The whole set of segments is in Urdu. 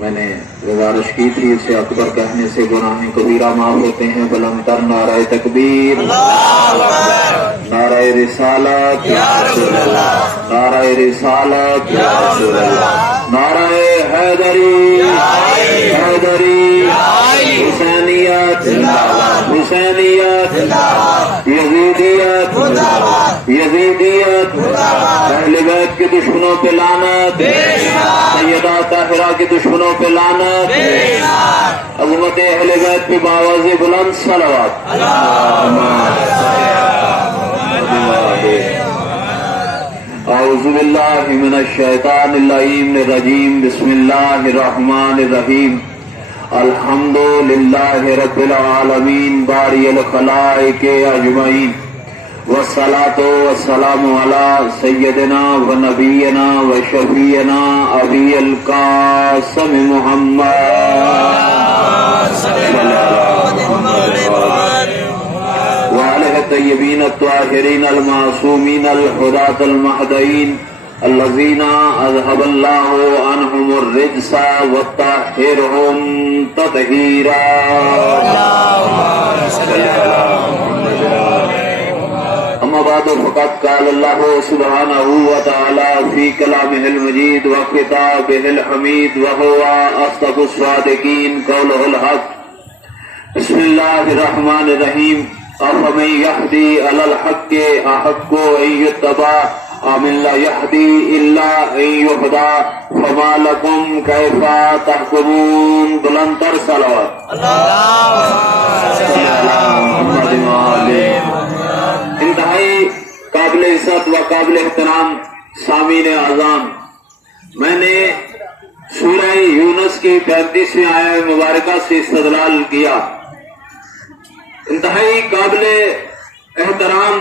میں نے گزارش کی تھی اسے اکبر کہنے سے گناہ کبیرہ معاف ہوتے ہیں. بلند تر نعرہ تکبیر، نعرہ رسالت، نعرہ رسالت، نعرہ حیدری، حیدری، حسینیت، حسینیت، یزیدیت، یزیدیت، اہل بیت کے دشمنوں پہ لعنت، سیدہ طاہرہ کے دشمنوں پہ لعنت، عظمت اہل بیت پہ باواز بلند صلوات. اعوذ باللہ من الشیطان اللعین الرجیم. بسم اللہ الرحمن الرحیم. الحمد للہ رب العالمین باری الخلائق اجمعین، والصلاة والسلام علی سیدنا و نبینا و شفیعنا ابی القاسم محمد وآلہ الطیبین الطاہرین المعصومین الہداة المہدیین الذین اذهب اللہ عنہم الرجس وطہرہم تطہیرا. اما بعد فقد قال اللہ سبحانہ وتعالی فی کلامہ المجید وکتابہ الحمید وہو اصدق الصادقین قولہ الحق. بسم اللہ الرحمن الرحیم. افمن یہدی علی الحق احق ان یتبع امن لا یہدی الا ان یہدی فما لکم کیف تحکمون. بلند تر صلوات. انتہائی قابل عزت و قابل احترام سامعین اعظام، میں نے سورہ یونس کی 35ویں آیہ مبارکہ سے استدلال کیا. انتہائی قابل احترام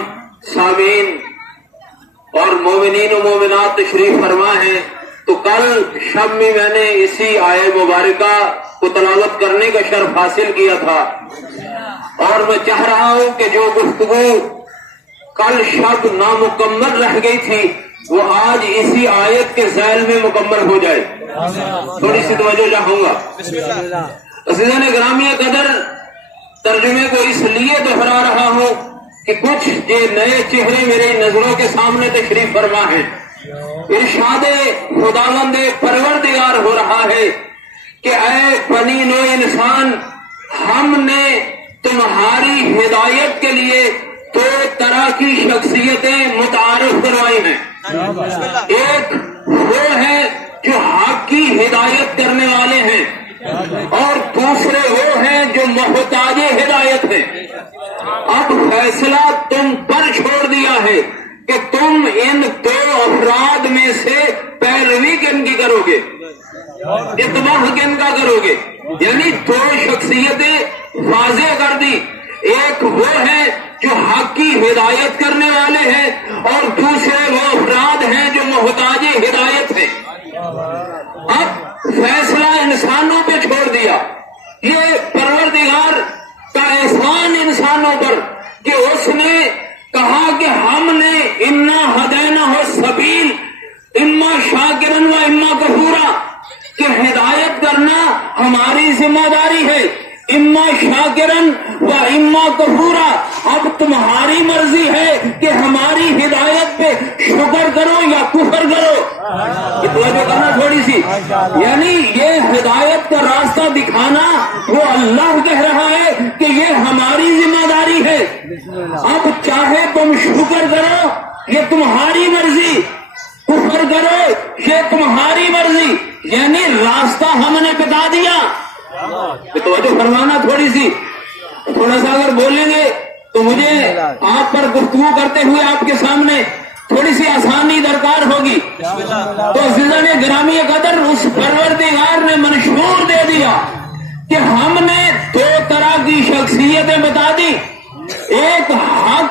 سامعین اور مومنین و مومنات تشریف فرما ہیں، تو کل شب میں نے اسی آیہ مبارکہ کو تلاوت کرنے کا شرف حاصل کیا تھا، اور میں چاہ رہا ہوں کہ جو گفتگو کل شب نامکمل رہ گئی تھی وہ آج اسی آیت کے ذیل میں مکمل ہو جائے. تھوڑی سی توجہ چاہوں گا. عزیزان گرامی قدر، ترجمے کو اس لیے دہرا رہا ہوں کہ کچھ یہ نئے چہرے میرے نظروں کے سامنے تشریف فرما ہیں. ارشاد خداوند پروردگار ہو رہا ہے کہ اے بنی نوع انسان، ہم نے تمہاری ہدایت کے لیے دو طرح کی شخصیتیں متعارف کروائی ہیں. ایک وہ ہے جو حق کی ہدایت کرنے والے ہیں، اور دوسرے وہ ہیں جو محتاج ہدایت ہیں. اب فیصلہ تم پر چھوڑ دیا ہے کہ تم ان دو افراد میں سے پیروی کن کی کرو گے، اتباع کن کا کرو گے. یعنی دو شخصیتیں واضح کر دی. ایک وہ ہے جو حق کی ہدایت کرنے والے ہیں، اور دوسرے وہ افراد ہیں جو محتاج ہدایت ہیں. اب فیصلہ انسانوں پہ چھوڑ دیا. یہ پروردگار کا احسان انسانوں پر کہ اس نے کہا کہ ہم نے انا ہدینہ السبیل اما شاکرا و اما کفورا، کہ ہدایت کرنا ہماری ذمہ داری ہے، اما شاکرا و اما کفورا. اب تمہاری مرضی ہے کہ ہماری ہدایت پہ شکر کرو یا کفر کرو. توجہ کرنا تھوڑی سی. یعنی یہ ہدایت کا راستہ دکھانا وہ اللہ کہہ رہا ہے کہ یہ ہماری ذمہ داری ہے. اب چاہے تم شکر کرو یہ تمہاری مرضی، کفر کرو یہ تمہاری مرضی. یعنی راستہ ہم نے بتا دیا. توجہ فرمانا تھوڑی سی. تھوڑا سا اگر بولیں گے تو مجھے آپ پر گفتگو کرتے ہوئے آپ کے سامنے تھوڑی سی آسانی درکار ہوگی. تو عزیزان گرامی قدر، اس پروردگار نے منشور دے دیا کہ ہم نے دو طرح کی شخصیتیں بتا دی. ایک حق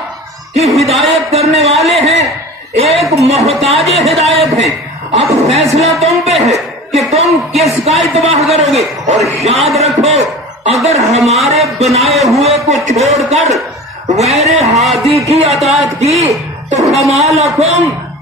کی ہدایت کرنے والے ہیں، ایک محتاج ہدایت ہیں. اب فیصلہ تم پہ ہے کہ تم کس کا اتباع کرو گے. اور یاد رکھو، اگر ہمارے بنائے ہوئے کو چھوڑ کر غیر ہادی کی اطاعت کی تو فما لکم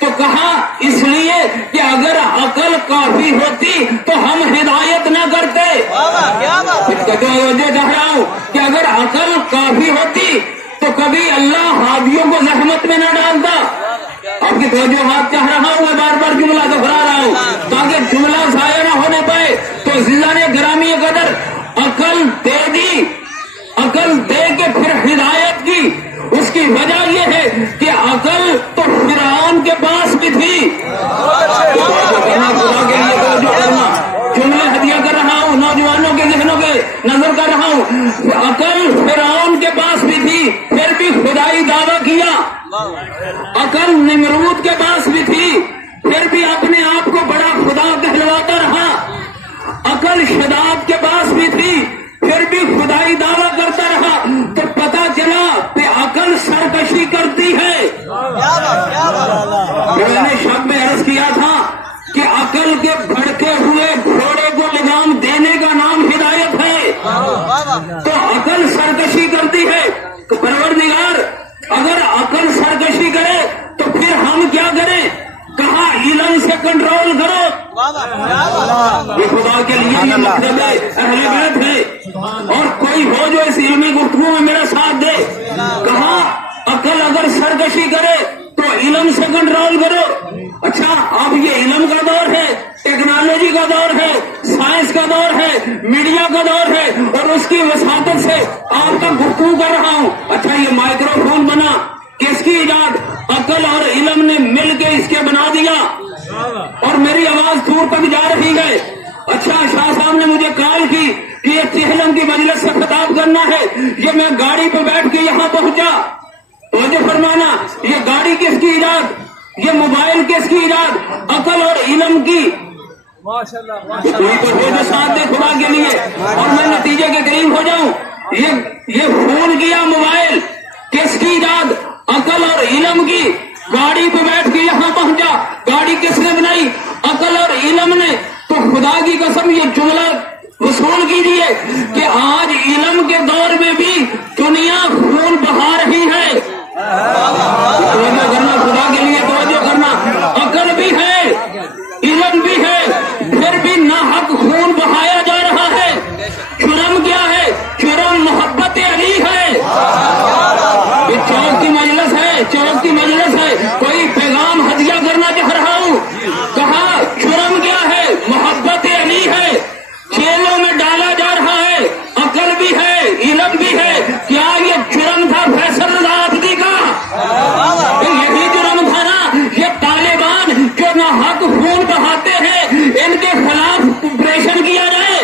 تو کہا اس لیے کہ اگر عقل کافی ہوتی تو ہم ہدایت نہ کرتے. جو کہہ رہا ہوں کہ اگر عقل کافی ہوتی تو کبھی اللہ ہادیوں کو زحمت میں نہ ڈالتا. آپ کی توجہات چاہ رہا ہوں، میں بار بار جملہ دہرا رہا ہوں تاکہ جملہ ضائع نہ ہونے پائے. تو عزیزان گرامی قدر، عقل دے دی، عقل دے کے پھر ہدایت کی. اس کی وجہ یہ ہے کہ عقل تو فرعون کے پاس بھی تھی. جملے ہدیہ کر رہا ہوں، نوجوانوں کے ذہنوں کے نظر کر رہا ہوں. عقل فرعون کے پاس بھی تھی، پھر بھی خدائی دعویٰ کیا. عقل نمرود کے پاس بھی تھی، پھر بھی اپنے آپ کو بڑا خدا کہلواتا رہا. عقل شداد کے پاس بھی تھی، پھر بھی خدائی دعویٰ کرتا رہا. تو پتا چلا کہ عقل سرکشی کرتی ہے. میں نے شب میں عرض کیا تھا کہ عقل کے بھڑکے ہوئے گھوڑے کو لگام دینے کا نام ہدایت ہے. تو عقل سرکشی کرتی ہے. تو پروردگار اگر عقل سرکشی کرے تو پھر ہم کیا کریں؟ کہا علم سے کنٹرول کرو. یہ خدا کے لیے یہ مطلب ہے، اہل بیت ہے. اور کوئی ہو جو اس علمی گفتگو میں میرا ساتھ دے. کہا عقل اگر سرکشی کرے تو علم سے کنٹرول کرو. اچھا، اب یہ علم کا دور ہے، ٹیکنالوجی کا دور ہے، سائنس کا دور ہے، میڈیا کا دور ہے، اور اس کی وساطت سے آپ تک گفتگو کر رہا ہوں. اچھا، یہ مائکرو فون بنا، کس کی ایجاد؟ عقل اور علم نے مل کے اس کے بنا دیا، اور میری آواز دور تک جا رہی ہے. اچھا، شاہ صاحب نے مجھے کال کی کہ یہ چہلم کی مجلس سے خطاب کرنا ہے. یہ میں گاڑی پہ بیٹھ کے یہاں پہنچا. توجہ فرمانا، یہ گاڑی کس کی ایجاد؟ یہ موبائل کس کی ایجاد؟ عقل اور علم کی. کوئی تو ساتھ دے خدا کے لیے، اور میں نتیجے کے قریب ہو جاؤں. یہ فون کیا، موبائل کس کی ایجاد؟ عقل اور علم کی. گاڑی پہ بیٹھ کے یہاں پہنچا، گاڑی کس نے بنائی؟ عقل اور علم نے. تو خدا کی قسم یہ جملہ وصول کیجیے کہ آج علم کے دور میں بھی دنیا خون بہا رہی ہے. توجہ کرنا، خدا کے لیے توجہ کرنا. عقل بھی ہے، علم بھی ہے، پھر بھی ناحق خون بہایا جا رہا ہے. جرم کیا ہے؟ جرم محبت علی ہے. یہ چوک کی مجلس ہے، چوک کی مجلس ہے. کوئی پیغام ہدیہ کرنا چاہ رہا ہوں. کہا جرم کیا ہے؟ محبت علی ہے. جیلوں میں ڈالا جا رہا ہے. عقل بھی ہے، علم بھی ہے. کیا یہ جرم تھا فیصل رضا عابدی کا؟ یہی جرم تھا نا. یہ طالبان جو ناحق خون بہاتے ہیں، ان کے خلاف آپریشن کیا جائے.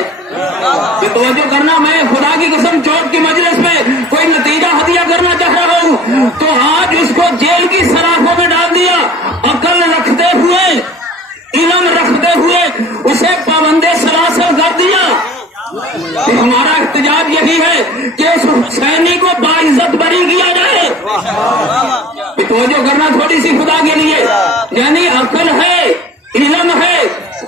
توجہ کرنا، میں خدا کی قسم چوک کی مجلس میں کوئی نتیجہ ہدیہ کرنا چاہ رہا ہوں تو آج اس کو جیل کی سلاخوں میں ڈال دیا. عقل رکھتے ہوئے، علم رکھتے ہوئے اسے پابندے سلاسل کر دیا. ہمارا احتجاج یہی ہے کہ اس حسینی کو باعزت بری کیا جائے. توجہ کرنا تھوڑی سی خدا کے لیے. یعنی عقل ہے، علم ہے،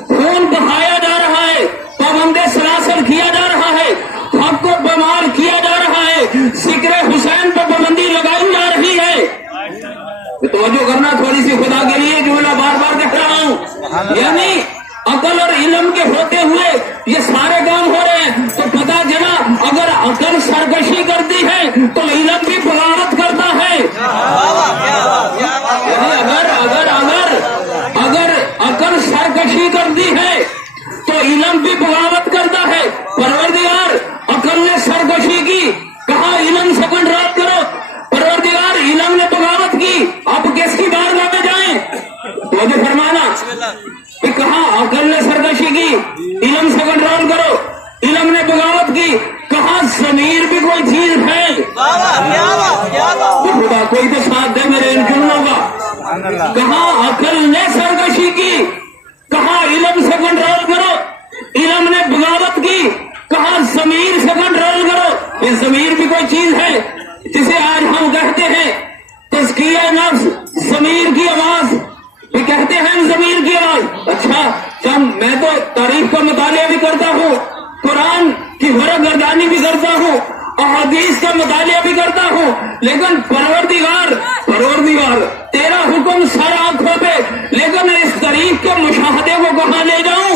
خون بہایا جا رہا ہے، پابندے سلاسل کیا جا رہا ہے، حق کو بمال کیا جا رہا ہے، ذکر حسین پر پابندی لگائی جا رہی ہے. توجہ کرنا تھوڑی سی خدا کے لیے، جملہ بار بار کہہ رہا ہوں. یعنی عقل اور علم کے ہوتے ہوئے یہ سارے کام ہو رہے ہیں. تو پتا چلا اگر عقل سرکشی کرتی ہے تو علم بھی بغاوت کرتا ہے. اگر عقل سرکشی کرتی ہے تو علم بھی بغاوت کرتا ہے. پروردگار عقل نے سرکشی کی، کہا علم سے کنٹرول کرو. پروردگار علم نے بغاوت کی. اب کس کی بارگاہ میں جائیں؟ توجہ فرمانا. کہا عقل نے سرکشی کی، علم سے کنٹرول کرو. علم نے بغاوت کی. کہا ضمیر بھی کوئی چیز ہے. خدا کوئی تو ساتھ دے میرے ان جملوں کا. کہا عقل نے سرکشی کی، کہا علم سے کنٹرول کرو. علم نے بغاوت کی، کہا ضمیر سے کنٹرول کرو. یہ ضمیر بھی کوئی چیز ہے جسے آج ہم کہتے ہیں تزکیہ نفس، ضمیر کی آواز بھی کہتے ہیں، ضمیر کی آواز. اچھا، میں تو تاریخ کا مطالعہ بھی کرتا ہوں، قرآن کی ورق گردانی بھی کرتا ہوں، احادیث کا مطالعہ بھی کرتا ہوں، لیکن پروردگار تیرا حکم سر آنکھوں پہ، لیکن میں اس طریق کے مشاہدے کو کہاں لے جاؤں؟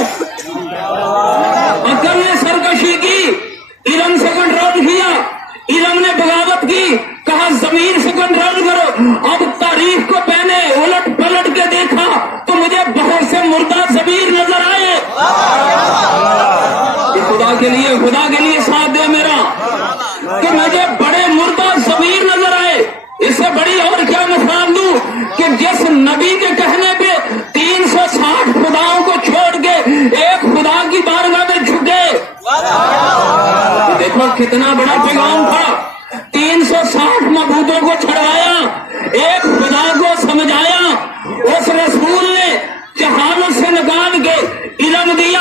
عقل نے سرکشی کی، علم سے کنٹرول کیا، علم نے بغاوت کی، کہا زمین سے کنٹرول کرو۔ اب تاریخ کو پہنے الٹ پلٹ کے دیکھا تو مجھے بہت سے مردہ ضمیر نظر آئے۔ خدا کے لیے ساتھ دے میرا کہ مجھے بڑے مردہ ضمیر نظر آئے۔ اس سے بڑی اور کیا مثال دوں کہ جس نبی کے کہنے پہ 360 خداؤں کو چھوڑ کے ایک خدا کی بارگاہ میں جھکے، دیکھو کتنا بڑا پیغام تھا۔ 360 معبودوں کو چھڑوایا، ایک خدا کو سمجھایا۔ اس رسول نے جہالت سے نکال کے علم دیا،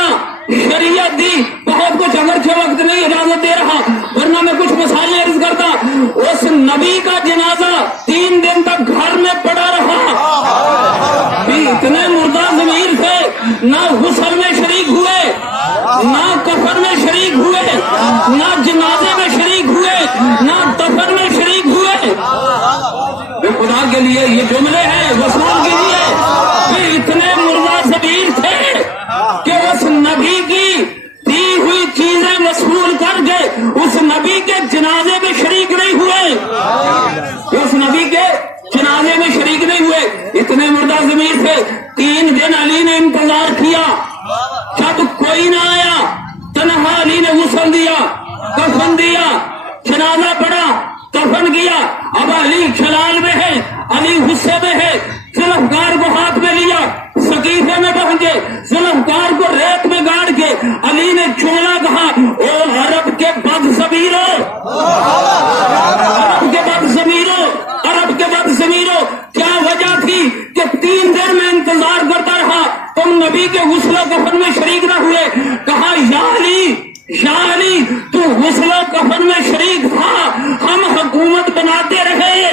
شریعت دی، بہت کچھ، اگرچہ وقت نہیں اجازت دے رہا ورنہ میں کچھ مثالیں عرض کرتا۔ اس نبی کا جنازہ 3 دن تک گھر میں پڑا رہا، بھی اتنے مردہ ضمیر تھے، نہ غسل میں شریک ہوئے، نہ کفن میں شریک ہوئے، نہ جنازے میں شریک ہوئے، نہ دفن میں شریک ہوئے۔ خدا کے لیے یہ جملے ہیں، وصول کیجیے، بھی اتنے مردہ ضمیر تھے کہ اس نبی کی دی ہوئی چیزیں وصول کر کے اس نبی کے جنازے میں شریک نہیں ہوئے، اس نبی کے جنازے میں شریک نہیں ہوئے۔ اتنے مردہ ضمیر تھے۔ 3 دن علی نے انتظار کیا، جب کوئی نہ آیا تنہا علی نے غسل دیا، کفن دیا، جنازہ پڑا، کفن کیا۔ اب علی جلال میں ہے، علی غصے میں ہے، ذوالفقار کو ہاتھ میں لیا، سقیفے میں پہنچے، ذوالفقار کو ریت میں گاڑ کے علی نے جملہ کہا، او عرب کے بد ضمیرو، عرب کے بد ضمیرو، عرب کے بد ضمیرو۔ کیا وجہ تھی کہ 3 دن میں انتظار کرتا رہا، تم نبی کے غسل و کفن میں شریک نہ ہوئے؟ کہا یا علی تو غسل و کفن میں شریک تھا، ہم حکومت بناتے رہے۔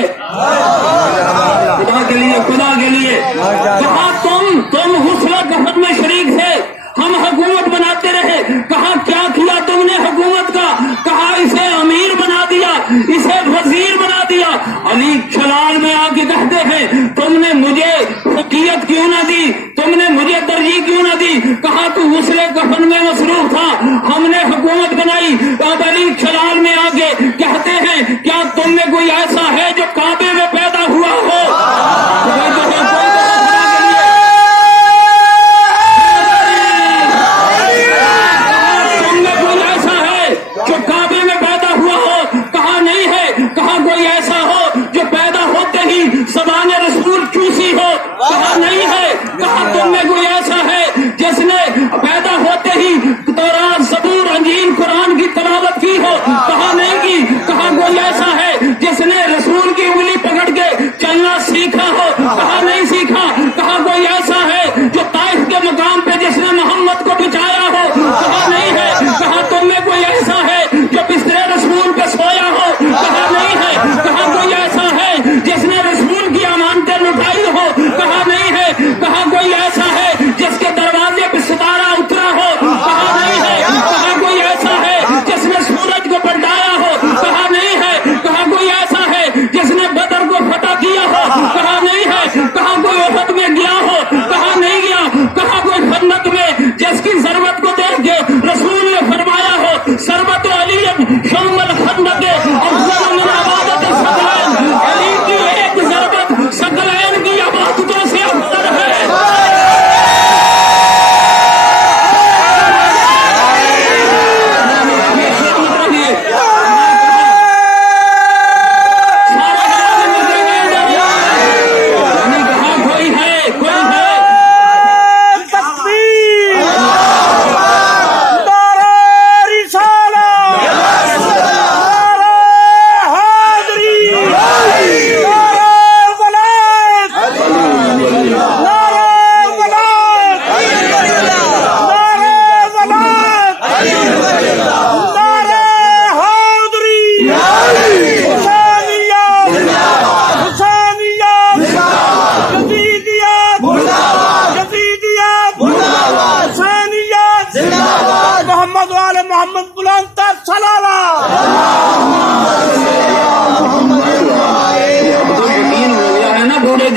خدا کے لیے کہا تم غسل و کفن میں شریک تھے، ہم حکومت بناتے رہے۔ کہا کیا کیا تم نے حکومت کا؟ کہا اسے امیر بنا دیا، اسے وزیر بنا دیا۔ علی جلال میں آ کے کہتے ہیں تم نے مجھے فقیت کیوں نہ دی، تم نے مجھے ترجیح کیوں نہ دی؟ کہا تو غسل کفن میں مصروف تھا، ہم نے حکومت بنائی۔ اب علی جلال میں آ کے کہتے ہیں کیا تم میں کوئی ایسا ہے جو کعبے میں پیدا ہوا ہو؟ زبان رسول چوسی ہو؟ کہا نہیں ہے۔ کہا تم میں کوئی ایسا ہے جس نے پیدا ہوتے ہی تورات، زبور، انجیل، قرآن کی تلاوت کی ہو؟ کہا نہیں کی۔ کہا کوئی ایسا ہے جس نے رسول کی انگلی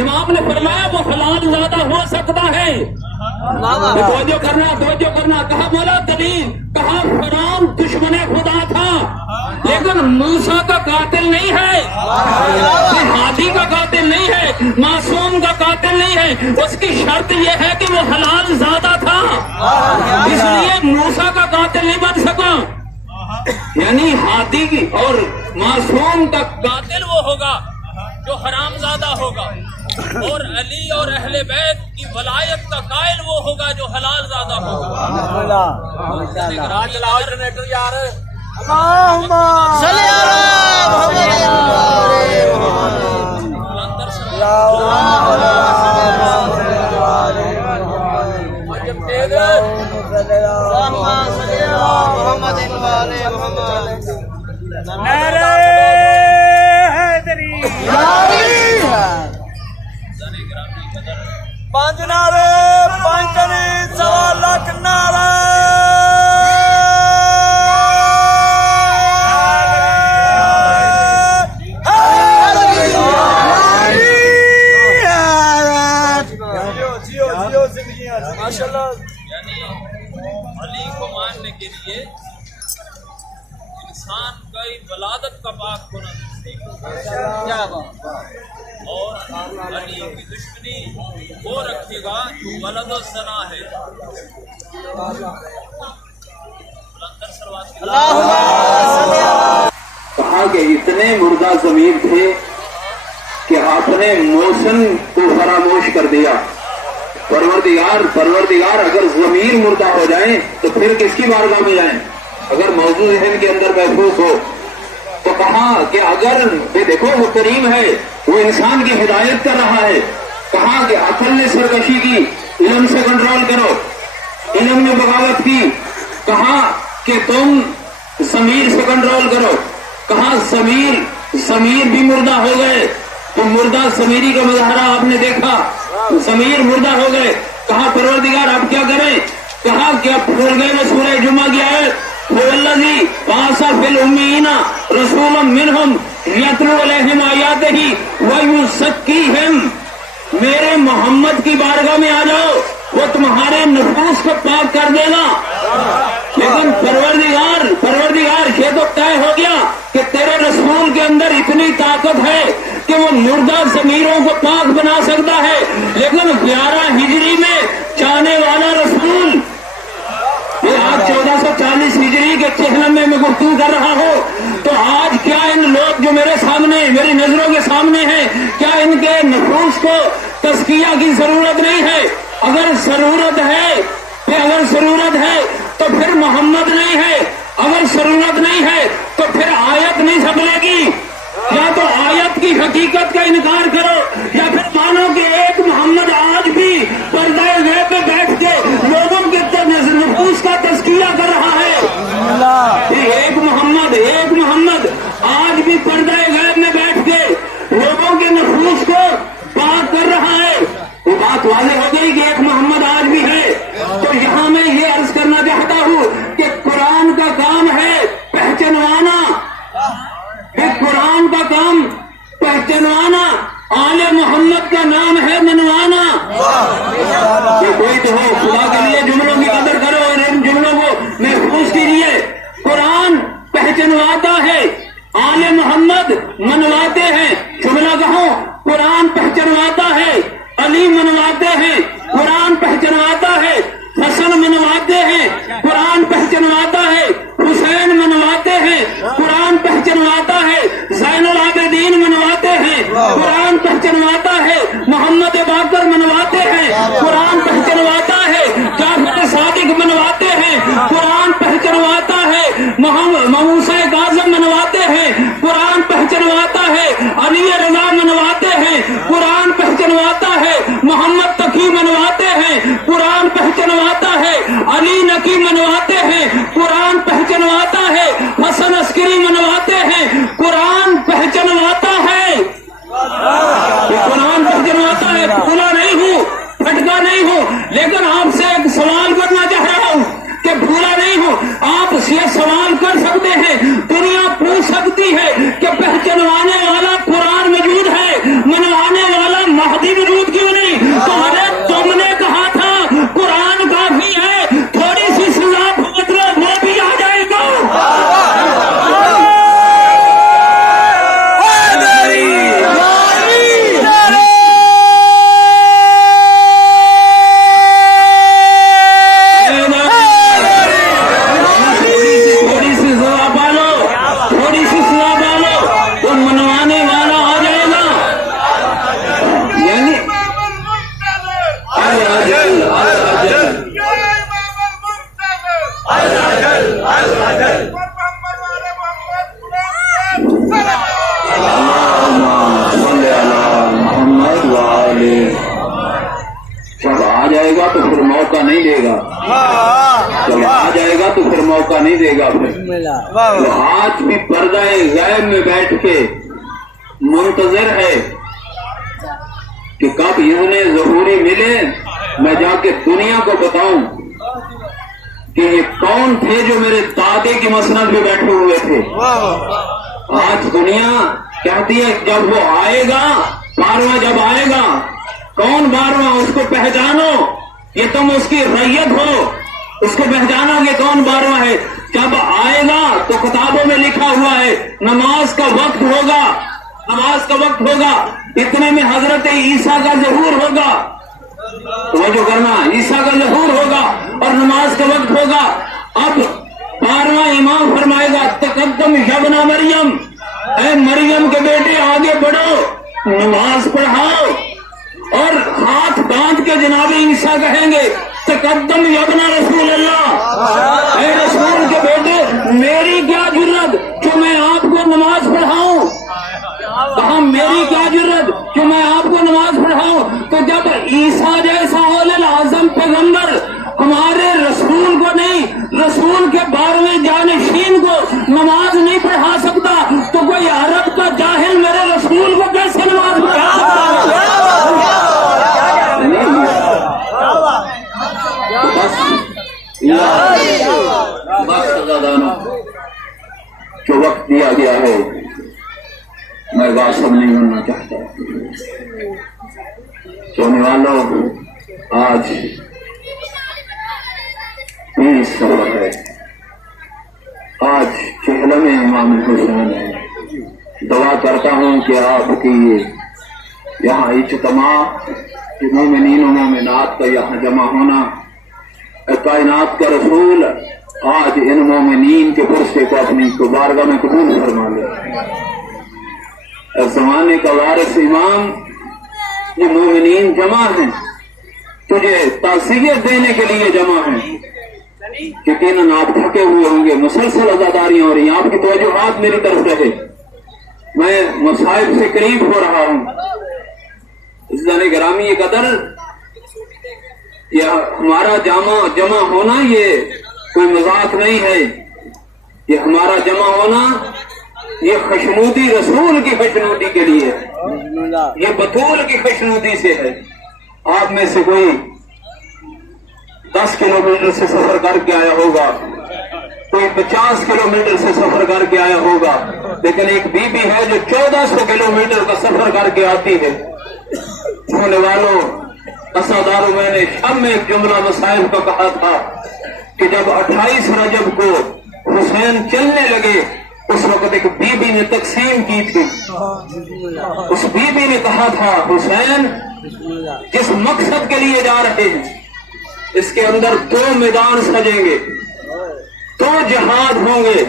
امام نے فرمایا وہ حلال زیادہ ہو سکتا ہے. توجہ کرنا. کہا مولا دلیل؟ کہا فرعون دشمن خدا تھا لیکن موسیٰ کا قاتل نہیں ہے, ہادی کا قاتل نہیں ہے, معصوم کا قاتل نہیں ہے. اس کی شرط یہ ہے کہ وہ حلال زیادہ تھا, اس لیے موسیٰ کا قاتل نہیں بن سکا. یعنی ہادی کی اور معصوم کا قاتل وہ ہوگا جو حرام زادہ ہوگا, اور علی اور اہل بیت کی ولایت کا قائل وہ ہوگا جو حلال زادہ ہوگا. جنریٹر یار پانچ نعرے پانچ تری 1.25 لاکھ نعرے. یعنی علی کو ماننے کے لیے انسان کی ولادت کا پاک ہونا چاہیے, اور علی کی دشمنی وہ رکھے گا جو ولد و زنا ہے. کہا کہ اتنے مردہ ضمیر تھے کہ آپ نے موسم کو فراموش کر دیا. پروردگار اگر ضمیر مردہ ہو جائیں تو پھر کس کی بارگاہ میں جائیں؟ اگر موضوع ذہن کے اندر محفوظ ہو تو کہا کہ اگر دیکھو وہ کریم ہے, وہ انسان کی ہدایت کر رہا ہے. کہا کہ عقل نے سرکشی کی, علم سے کنٹرول کرو. علم نے بغاوت کی, کہا کہ تم ضمیر سے کنٹرول کرو. کہا ضمیر بھی مردہ ہو گئے, تو مردہ ضمیری کا مظاہرہ آپ نے دیکھا, ضمیر مردہ ہو گئے. کہا پروردگار آپ کیا کریں؟ کہا کہ اب بھول گئے میں سورہ جمعہ کی آیت وَالَّذِي بَعَثَ فِي الْأُمِّيِّينَ رَسُولًا مِّنْهُمْ يَتْلُو عَلَيْهِمْ آيَاتِهِ وَيُزَكِّيهِمْ. میرے محمد کی بارگاہ میں آ جاؤ, وہ تمہارے نفوس کو پاک کر دے گا. لیکن پروردگار یہ تو طے ہو گیا کہ تیرے رسول کے اندر اتنی طاقت ہے کہ وہ مردہ ضمیروں کو پاک بنا سکتا ہے. لیکن 11 ہجری میں چاہنے والا رسول, یہ آج 1440 ہجری کے 96 میں گفتگو کر رہا ہو, تو آج کیا ان لوگ جو میرے سامنے میری نظروں کے سامنے ہیں, کیا ان کے نفوس کو تزکیہ کی ضرورت نہیں ہے؟ اگر ضرورت ہے تو پھر محمد نہیں ہے, اگر ضرورت نہیں ہے تو پھر آیت نہیں سنبھلے گی. یا تو آیت کی حقیقت کا انکار کرو, یا پھر مانو کہ ایک محمد آج بھی پردہ غیب پہ بیٹھ کے لوگوں کے نفوس کا تزکیہ کر رہا ہے. ایک محمد آج بھی پردہ غیب میں بیٹھ کے لوگوں کے نفوس کو پاک کر رہا ہے. وہ بات واضح ہو گئی کہ ایک محمد آج بھی ہے. تو یہاں میں یہ عرض کرنا چاہتا ہوں کہ قرآن کا کام ہے پہچانوانا, قرآن کا کام پہچانوانا, آل محمد کا نام ہے منوانا. یہ کوئی تو ہو, خدا کے لیے جملوں کی قدر کرو اور ان جملوں کو محفوظ کیجیے. قرآن پہچانواتا ہے, آل محمد منواتے ہیں. جملہ کہو, قرآن پہچانواتا ہے, علی منواتے ہیں. قرآن پہچانواتا ہے, حسن منواتے ہیں. قرآن پہچانواتا ہے, حسین منواتے ہیں. قرآن پہچانواتا ہے, زین العابدین منواتے ہیں. قرآن پہچانواتا ہے, محمد باقر منواتے ہیں. قرآن پہچانواتا ہے, جعفر صادق منواتے ہیں. قرآن پہچانواتا ہے, موسیٰ کاظم منواتے ہیں. قرآن پہچانواتا ہے, علی رضا منواتے ہیں. قرآن پہچانواتا ہے, محمد تقی منواتے ہیں. قرآن پہچانواتا ہے, علی نقی منواتے ہیں. قرآن پہچانواتا ہے, حسن عسکری منواتے ہیں. قرآن پہچانواتا ہے, قرآن پہچانواتا ہے. بھولا نہیں ہوں, پھٹکا نہیں ہوں, لیکن آپ سے ایک سوال کرنا چاہ رہا ہوں کہ بھولا نہیں ہوں. آپ یہ سوال کر سکتے ہیں, دنیا پوچھ سکتی ہے کہ پہچانوانے والا قرآن موجود ہے, منوانے والا مہدی نہیں دے گا، جب آ جائے گا تو پھر موقع نہیں دے گا پھر۔ تو آج بھی پردہ غیب میں بیٹھ کے منتظر ہے کہ کب اذن ظہوری ملے، میں جا کے دنیا کو بتاؤں کہ یہ کون تھے جو میرے دادے کی مسند پہ بیٹھے ہوئے تھے۔ آج دنیا کہتی ہے جب وہ آئے گا، 12واں جب آئے گا، کون 12واں اس کو پہچانو، یہ تم اس کی ریت ہو، اس کو پہچانو کہ کون 12واں ہے۔ جب آئے گا تو کتابوں میں لکھا ہوا ہے نماز کا وقت ہوگا، نماز کا وقت ہوگا، اتنے میں حضرت عیسیٰ کا ظہور ہوگا، توجہ کرنا، عیسیٰ کا ظہور ہوگا اور نماز کا وقت ہوگا۔ اب 12واں امام فرمائے گا تقدم یبنا مریم، اے مریم کے بیٹے آگے بڑھو، نماز پڑھاؤ، اور ہاتھ باندھ کے جناب عیسیٰ کہیں گے تقدم یبنا رسول اللہ، اے رسول کے بیٹے میری کیا جرت کہ میں آپ کو نماز پڑھاؤں، کہاں میری کیا جرت کہ میں آپ کو نماز پڑھاؤں۔ تو جب عیسیٰ جیسا اولل اعظم پیغمبر ہمارے رسول کو نہیں، رسول کے 12ویں جانشین کو نماز نہیں پڑھا سکتا تو کوئی عرب کا جاہل میرے رسول کو کیسے نماز پڑھا سکتا؟ جو وقت دیا گیا ہے میں واصل نہیں ہونا چاہتا۔ سونے والوں، آج 20 سفر ہے، آج چہلم امام حسین ہے۔ دعا کرتا ہوں کہ آپ کی یہاں اجتماع، مومنین و مومنات کا یہاں جمع ہونا، کائنات کا رسول آج ان مومنین کے پرسے کو اپنی بارگاہ میں قبول فرما لے۔ زمانے کا وارث امام، یہ مومنین جمع ہیں، تجھے تعزیت دینے کے لیے جمع ہیں۔ یقیناً آپ تھکے ہوئے ہوں گے، مسلسل عزاداریاں ہو رہی ہیں، آپ کی توجہات میری طرف رہے، میں مصائب سے قریب ہو رہا ہوں۔ عزیزان گرامی یہ قدر، یہ ہمارا جمع ہونا یہ کوئی مذاق نہیں ہے، یہ ہمارا جمع ہونا یہ خوشنودی رسول کی خوشنودی کے لیے، یہ بطول کی خوشنودی سے ہے۔ آپ میں سے کوئی 10 کلومیٹر سے سفر کر کے آیا ہوگا، کوئی 50 کلومیٹر سے سفر کر کے آیا ہوگا، لیکن ایک بی بی ہے جو 1400 کلومیٹر کا سفر کر کے آتی ہے۔ سننے والوں، اساداروں، میں نے شام میں ایک جملہ مصائب کا کہا تھا کہ جب 28 رجب کو حسین چلنے لگے اس وقت ایک بی بی نے تقسیم کی تھی، اس بی بی نے کہا تھا حسین جس مقصد کے لیے جا رہے ہیں اس کے اندر 2 میدان سجیں گے، 2 جہاد ہوں گے،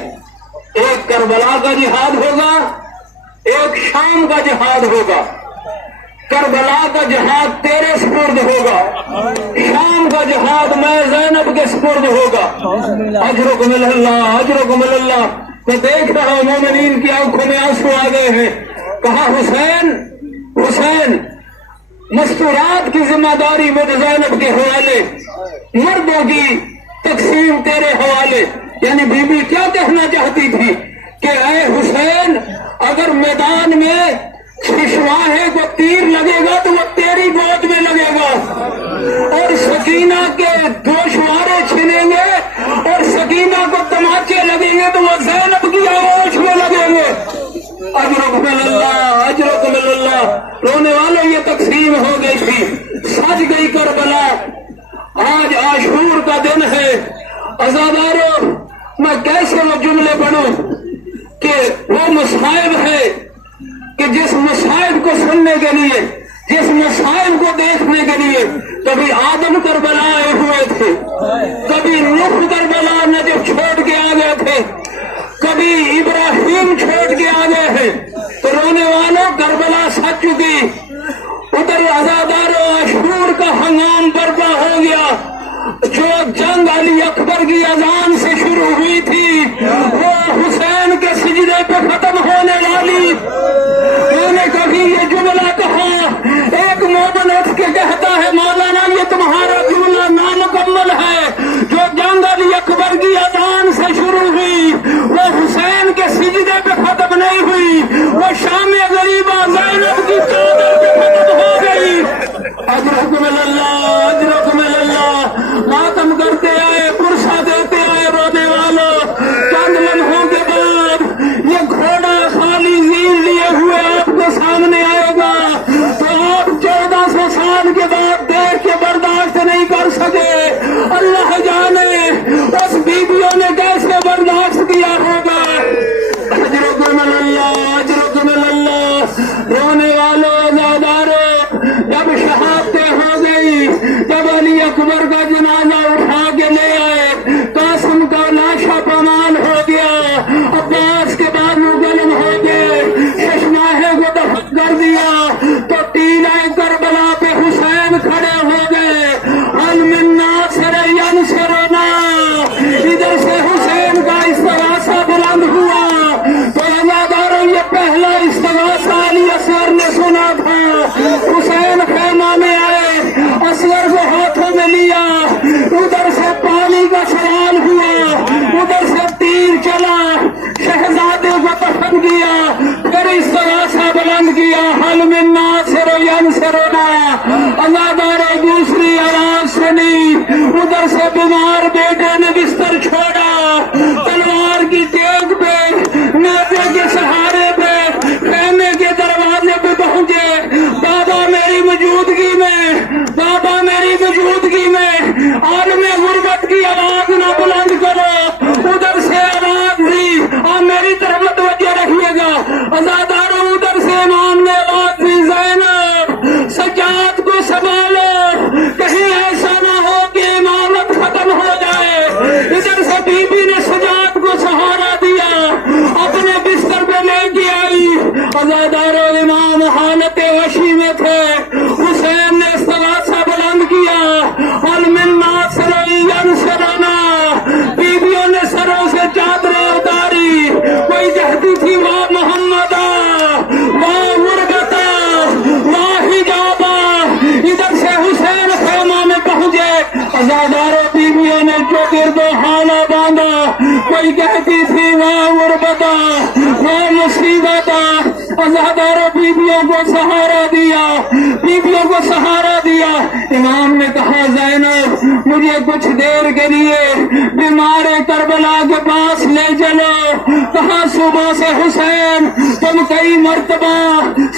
ایک کربلا کا جہاد ہوگا، ایک شام کا جہاد ہوگا۔ کربلا کا جہاد تیرے سپرد ہوگا، شام کا جہاد میں زینب کے سپرد ہوگا۔ اجرکم اللہ، اجرکم اللہ۔ میں دیکھ رہا ہوں مومنین کی آنکھوں میں آنسو آ گئے ہیں۔ کہا حسین، حسین مستورات کی ذمہ داری مجھے زینب کے حوالے، مردوں کی تقسیم تیرے حوالے۔ یعنی بی بی کیا کہنا چاہتی تھی کہ اے حسین اگر میدان میں ششواہے کو تیر لگے گا تو وہ تیری گود میں لگے گا، اور سکینہ کے گوشوارے چھنیں گے اور سکینہ کو تماچے لگیں گے تو وہ زینب کی آغوش میں لگیں گے۔ اجرکم اللہ، اجرکم اللہ۔ رونے والوں یہ تقسیم ہو گئی تھی، سج گئی کربلا۔ آج عاشور کا دن ہے۔ عزاداروں، میں کیسے وہ جملے پڑھوں کہ وہ مصائب ہے کہ جس مصائب کو سننے کے لیے، جس مصائب کو دیکھنے کے لیے کبھی آدم کربلا آئے ہوئے تھے، کبھی نوح کربلا نجف چھوڑ کے آ گئے تھے، کبھی ابراہیم چھوڑ کے آ گئے ہیں، تو رونے والوں کربلا سچ چکی۔ ادھر عزاداروں عاشور کا ہنگام برپا ہو گیا۔ جو جنگ علی اکبر کی اذان سے شروع ہوئی تھی وہ حسین کے سجدے پہ ختم ہونے والی۔ میں نے کبھی یہ جملہ کہا، ایک مومن فوراً اٹھ کے کہتا ہے مولانا یہ تمہارا جملہ نامکمل ہے. جو جنگ علی اکبر کی اذان سے شروع ہوئی وہ حسین کے سجدے پہ ختم نہیں ہوئی, وہ شام غریبہ زینب کی چادر پہ ختم ہو گئی. اجرکم اللہ, اجرکم اللہ. ماتم کرتے آئے, پرسا دیتے آئے رونے والوں. چند لمحوں کے بعد یہ گھوڑا خالی زین لیے ہوئے آپ کے سامنے آئے گا تو آپ 1400 سال کے بعد دیکھ کے برداشت نہیں کر سکے. اللہ جانے اس بیویوں نے کیسے برداشت کیا ہوگا. اجرکم اللہ, اجرکم اللہ. رونے والوں, آزاداروں, جب شہادتیں ہو گئی, جب علی اکبر کا جنازہ اٹھا کے لے آئے, قاسم کا لاشا پامال ہو گیا, عباس کے بازو گلم ہو گئے, ششماہے کو دفن کر دیا تو ٹیلہ کربلا پہ حسین کھڑے ہو گئے. حل من ناصر ینصرنا, ادھر سے حسین کا استغاثہ بلند ہوا. تو آزاداروں یہ پہلا استغاثہ علی اصغر نے سنا تھا. حسین خیمہ میں آئے, اصغر کو ہاتھوں میں لیا, ادھر سے پانی کا سوال ہوا, ادھر سے تیر چلا, شہزادے کو دفن کیا, پھر استغاثہ بلند کیا. حل من ناصر ینصرنا. اللہ دارے دوسری آواز سنی, ادھر سے بیمار بیٹے نے بستر چھوڑا, تلوار کی ٹیک پہ, نیزے کے سہارے پہ خیمے کے دروازے پہ پہنچے. بابا میری موجودگی میں, بابا میری موجودگی میں عالم غربت کی آواز نہ بلند کرو. ادھر سے آواز دی, آپ میری طرف توجہ رکھیے گا آزاداروں. ادھر سے امام نے آواز دی, زینب سجاد کو سنبھالو, کہیں ایسا نہ ہو کہ امامت ختم ہو جائے. ادھر سے بی بی نے سجاد کو سہارا دیا, اپنے بستر پہ لے کے آئی. آزاداروں امام حالت وحشی میں تھے. حسین نے استغاثہ بلند کیا, حل من ناصر ینصرنا. بیویوں نے سروں سے چادریں اتاری, کوئی کہتی تھی واہ محمدا, واہ غربتا, واہ حجابا. ادھر سے حسین خیمہ میں پہنچے. آزاداروں بیویوں نے جو گرد و حالہ باندھا, کوئی کہتی تھی واہ غربتا, واہ مصیبتا. آزاداروں بیویوں کو سہارا دیا, بیویوں کو سہارا دیا. امام نے کہا زینب مجھے کچھ دیر کے لیے بیمار کربلا کے پاس لے چلو. کہا صبح سے حسین تم کئی مرتبہ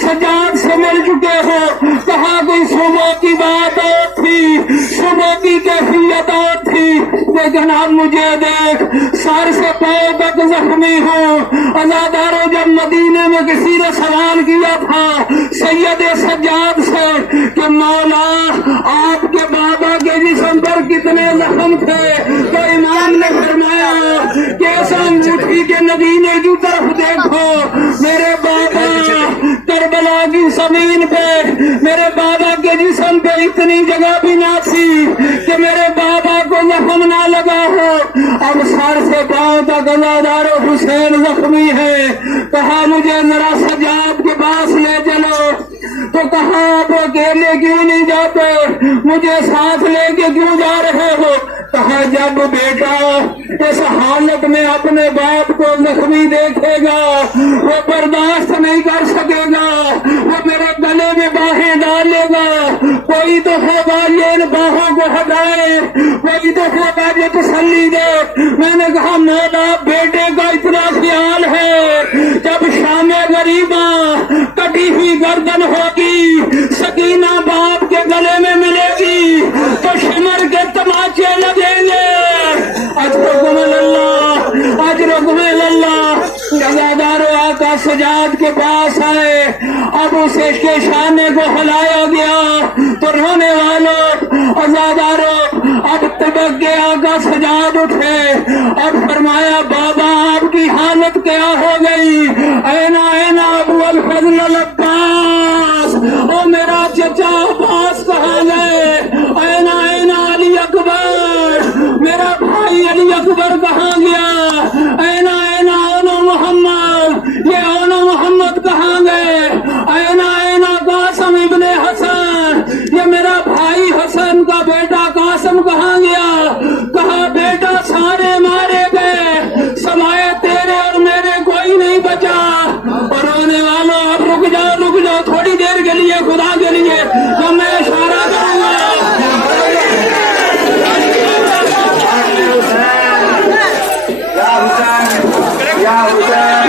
سجاد سے مل چکے ہو. کہا کوئی صبح کی بات اور تھی, صبح کی کیفیت اور تھی, لیکن اب مجھے دیکھ سر سے پاؤں تک زخمی ہوں. آزاداروں جب مدینے میں کسی نے سوال کیا تھا سید سجاد سے کہ مولا آپ کے بابا کے جسم پر کتنے زخم تھے, تو امام نے فرمایا کہ ایسا انگوٹھی کے نگینے کی طرف دیکھو, میرے بابا کربلا کی زمین پہ, میرے بابا کے جسم پہ اتنی جگہ بھی نہ تھی کہ میرے بابا کو زخم نہ لگا ہو. اب سر سے پاؤں تک آزاداروں حسین زخمی ہے. کہا مجھے ذرا سجاد کے پاس لے چلو. تو کہا آپ اکیلے کیوں نہیں جاتے, مجھے ساتھ لے کے کیوں جا رہے ہو. کہا جب بیٹا اس حالت میں اپنے باپ کو زخمی دیکھے گا وہ برداشت نہیں کر سکے گا, وہ میرے گلے میں باہیں ڈالے گا. کوئی تو ہوگا یہ ان باہوں کو ہٹائے, کوئی تو ہوگا جو تسلی دے. میں نے کہا مولا بیٹے کا اتنا خیال ہے, جب شام غریبہ کٹی ہوئی گردن ہوگی, سکینہ باپ کے گلے میں ملے گی تو شمر کے تماچے لگیں گے. اجرکم اللہ, اجرکم اللہ. آزاداروں آقا سجاد کے پاس آئے, اب اسے کے شانے کو ہلایا گیا تو رونے والوں آزاداروں اب تبک کے آقا سجاد اٹھے اور فرمایا بابا آپ کی حالت کیا ہو گئی. اینا اینا ابو الفضل العباس, او میرا چچا عباس کہاں گئے. اینا اینا علی اکبر, میرا بھائی علی اکبر کہاں گیا. اینا اینا اونو محمد, یہ اونو محمد کہاں گئے. اینا اینا قاسم ابن حسن, Hussein,